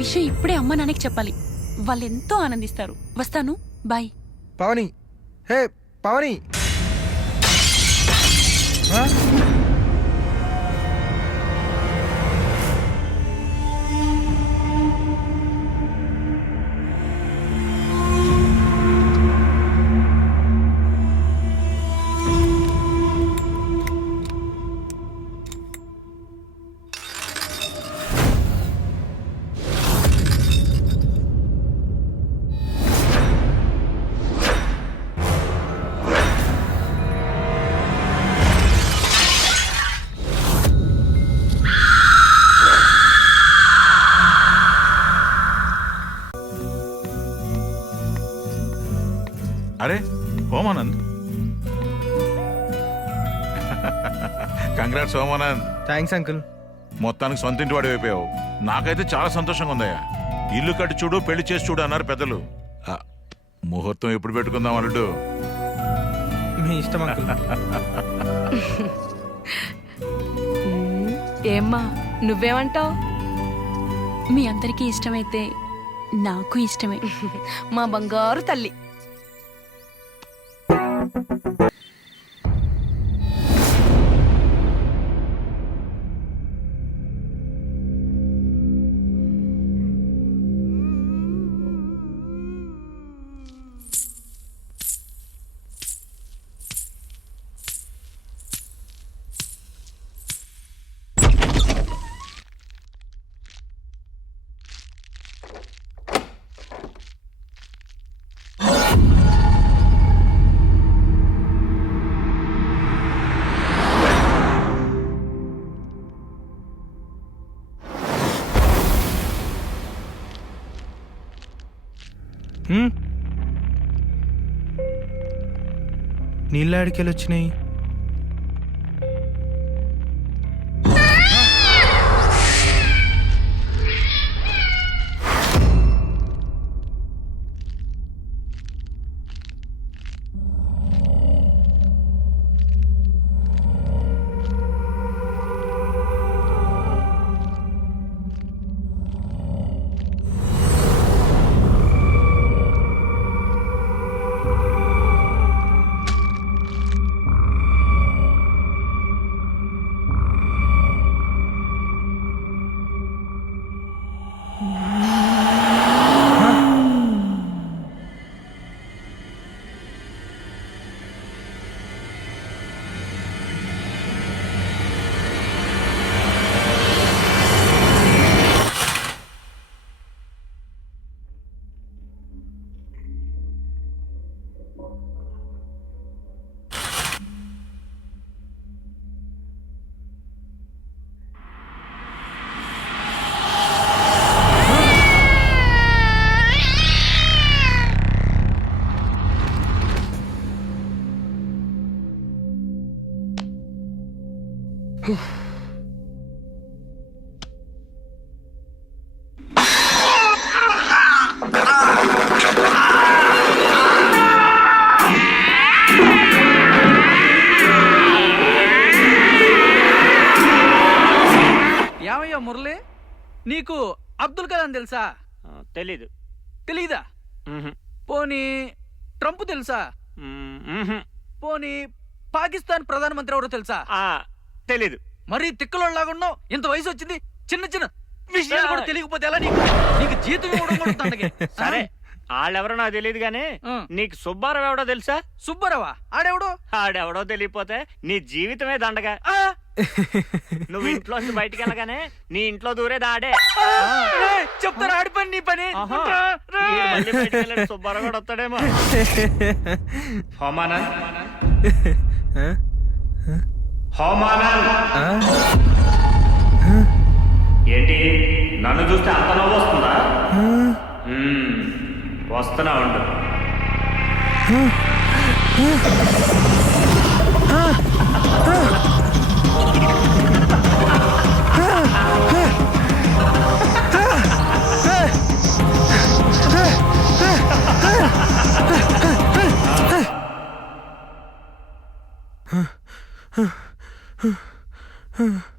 విషయం ఇప్పుడే అమ్మ నాన్నకి చెప్పాలి. వాళ్ళెంతో ఆనందిస్తారు. వస్తాను, బాయ్. పవని, హే పవని. అరే Omanand, congrats Omanand. Thanks uncle. మొత్తానికి సొంత ఇంటి వాడి అయిపోయావు. నాకైతే చాలా సంతోషంగా ఉందయ్యా. ఇల్లు కట్టి చూడు, పెళ్లి చేసి చూడు అన్నారు పెద్దలు. ముహూర్తం ఎప్పుడు పెట్టుకుందాం అల్లుడు? మీ ఇష్టం అంకుల్. ఏమ్మా నువ్వేమంటావు? మీ అందరికీ ఇష్టమైతే నాకు ఇష్టమే. మా బంగారు తల్లి. నీళ్ళ అడికెళ్ళి వచ్చినాయి. ఏమయ్యా మురళి, నీకు అబ్దుల్ కలాం తెలుసా? తెలీదు. తెలీదా? పోనీ ట్రంప్ తెలుసా? పోనీ పాకిస్తాన్ ప్రధానమంత్రి ఎవరో తెలుసా? తెలీదు. మరీ తిక్కలోలాగున్నావు. ఇంత వయసు వచ్చింది, చిన్న చిన్న విషయాలు కూడా తెలియకపోతే ఎలా? నీకు జీతం ఇవ్వడం కూడా దండగే. సరే, వాళ్ళెవరో నాకు తెలియదు గానీ నీకు సుబ్బారావు ఎవడో తెలుసా? సుబ్బారావా? ఆడెవడో? ఆడెవడో తెలియపోతే నీ జీవితమే దండగా. నువ్వు ఇంట్లోంచి బయటికి వెళ్ళగానే నీ ఇంట్లో దూరేది ఆడే. చెప్తారా ఆడి పని నీ పని? మళ్ళీ బయటికి వెళ్ళాడు, సుబ్బారావు కూడా వస్తాడేమో. హోమానంద్, హోమానంద్, ఏంటి నన్ను చూస్తే అంత నవ్వు వస్తుందా? వస్తున్నా ఉండు. Huh.